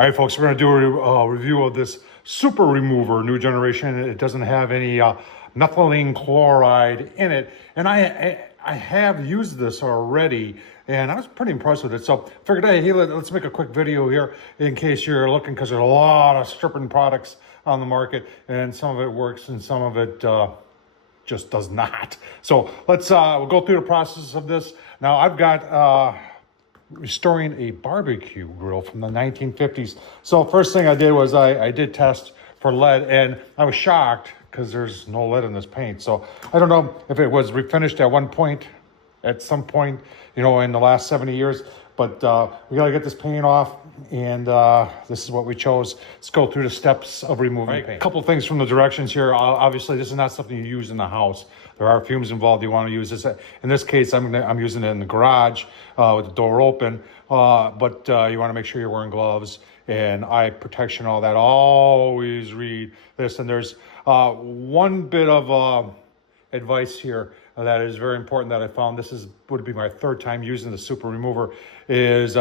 All right, folks, we're going to do a review of this Super Remover, new generation. It doesn't have any methylene chloride in it. And I have used this already, and I was pretty impressed with it. So I figured, hey, let's make a quick video here in case you're looking, because there's a lot of stripping products on the market, and some of it works and some of it just does not. So let's we'll go through the process of this. Now, I've got restoring a barbecue grill from the 1950s. So first thing I did was I did test for lead, and I was shocked because there's no lead in this paint. So I don't know if it was refinished at one point, at some point, you know, in the last 70 years, but we gotta get this paint off, and this is what we chose. Let's go through the steps of removing paint. A couple things from the directions here. Obviously, this is not something you use in the house. There are fumes involved. You want to use this. In this case, I'm using it in the garage with the door open, but you want to make sure you're wearing gloves and eye protection, all that. Always read this. And there's one bit of advice here that is very important that I found. This would be my third time using the Super Remover, is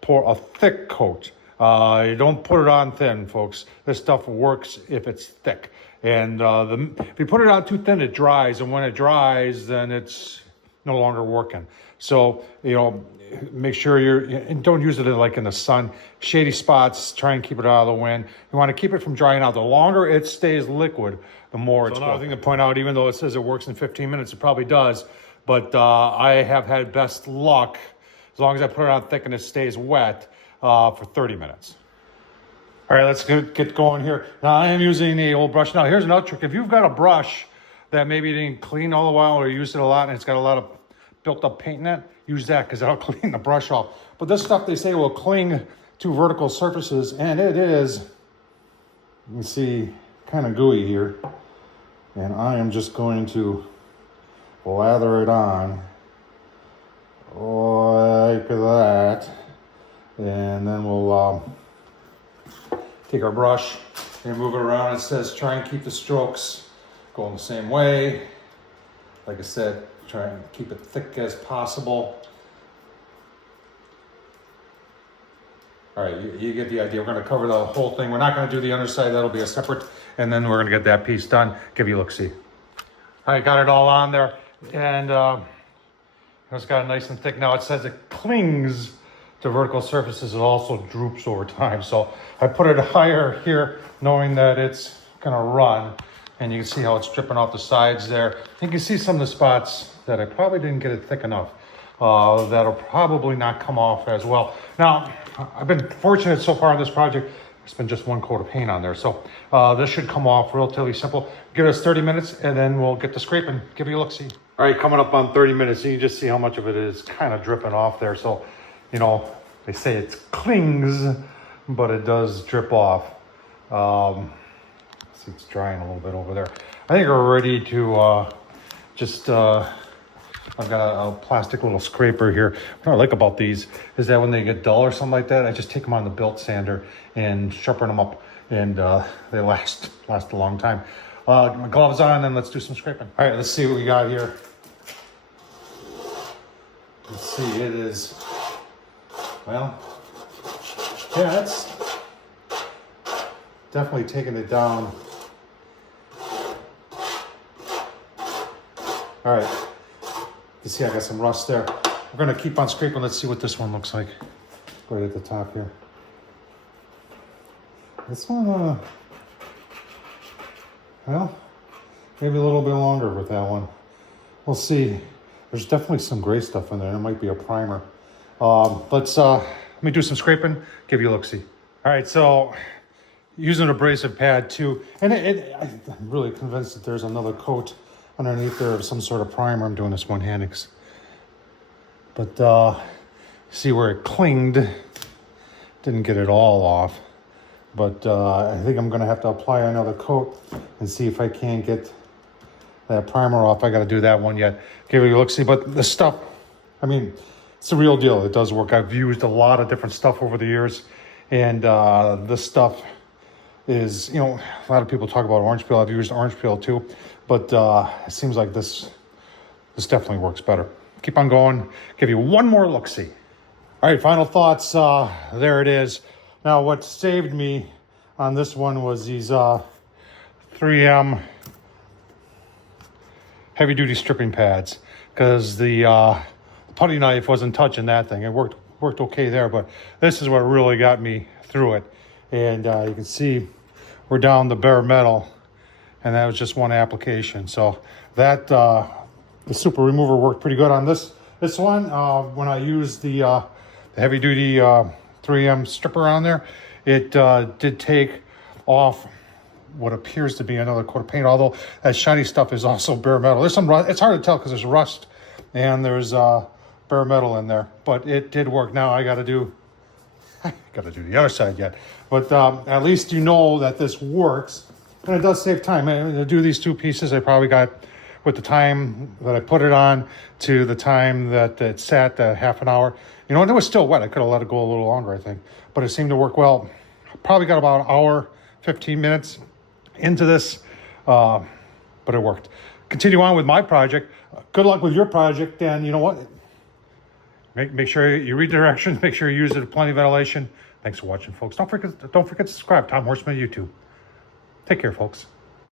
pour a thick coat. You don't put it on thin, folks. This stuff works if it's thick. And if you put it on too thin, it dries. And when it dries, then it's no longer working. So, you know, make sure and don't use it in the sun. Shady spots, try and keep it out of the wind. You want to keep it from drying out. The longer it stays liquid, the more it's another thing to point out, even though it says it works in 15 minutes, it probably does. But I have had best luck, as long as I put it on thick and it stays wet, for 30 minutes. All right, let's get going here. Now, I am using the old brush. Now, here's another trick. If you've got a brush that maybe you didn't clean all the while, or you used it a lot and it's got a lot of built up paint in it, use that, because that'll clean the brush off. But this stuff, they say, will cling to vertical surfaces, and it is, you can see, kind of gooey here. And I am just going to lather it on like that. And then we'll take our brush and move it around. It says try and keep the strokes going the same way. Like I said, try and keep it thick as possible. All right, you get the idea. We're going to cover the whole thing. We're not going to do the underside. That'll be a separate, and then we're going to get that piece done. Give you a look-see. All right, got it all on there, and it's got it nice and thick. Now it says it clings to vertical surfaces. It also droops over time. So I put it higher here, knowing that it's going to run, and you can see how it's dripping off the sides there. You can see some of the spots that I probably didn't get it thick enough. That'll probably not come off as well. Now, I've been fortunate so far on this project. There's been just one coat of paint on there. So this should come off relatively simple. Give us 30 minutes and then we'll get to scraping. Give you a look-see. All right, coming up on 30 minutes. You can just see how much of it is kind of dripping off there. So, you know, they say it clings, but it does drip off. See, it's drying a little bit over there. I think we're ready to I've got a plastic little scraper here. What I like about these is that when they get dull or something like that, I just take them on the belt sander and sharpen them up, and they last a long time. Get my gloves on, and let's do some scraping. All right, let's see what we got here. Let's see, it is, well, yeah, that's definitely taking it down. All right. You see, I got some rust there. We're going to keep on scraping. Let's see what this one looks like. Right at the top here. This one, well, maybe a little bit longer with that one. We'll see. There's definitely some gray stuff in there. It might be a primer. Let me do some scraping, give you a look-see. All right, so using an abrasive pad too. And I'm really convinced that there's another coat underneath there of some sort of primer. I'm doing this one-handed. But see where it clinged. Didn't get it all off. But I think I'm going to have to apply another coat and see if I can't get that primer off. I got to do that one yet. Give it a look-see. But the stuff, I mean, it's the real deal. It does work. I've used a lot of different stuff over the years. And this stuff is, you know, a lot of people talk about orange peel. I've used orange peel too. But it seems like this definitely works better. Keep on going. Give you one more look-see. All right, final thoughts. There it is. Now, what saved me on this one was these 3M heavy duty stripping pads, because the putty knife wasn't touching that thing. It worked okay there, but this is what really got me through it. And you can see we're down the bare metal, and that was just one application. So that the super remover worked pretty good on this one. When I used the heavy duty 3M stripper on there, it did take off what appears to be another coat of paint, although that shiny stuff is also bare metal. There's some rust. It's hard to tell because there's rust and there's bare metal in there, but it did work. Now I got to do the other side yet, but at least you know that this works, and it does save time. And to do these two pieces, I probably got, with the time that I put it on to the time that it sat, half an hour. You know, and it was still wet. I could have let it go a little longer, I think, but it seemed to work well. Probably got about an hour, 15 minutes into this, but it worked. Continue on with my project. Good luck with your project, and you know what? Make sure you read directions. Make sure you use it with plenty of ventilation. Thanks for watching, folks. Don't forget to subscribe. Tom Horsman YouTube. Take care, folks.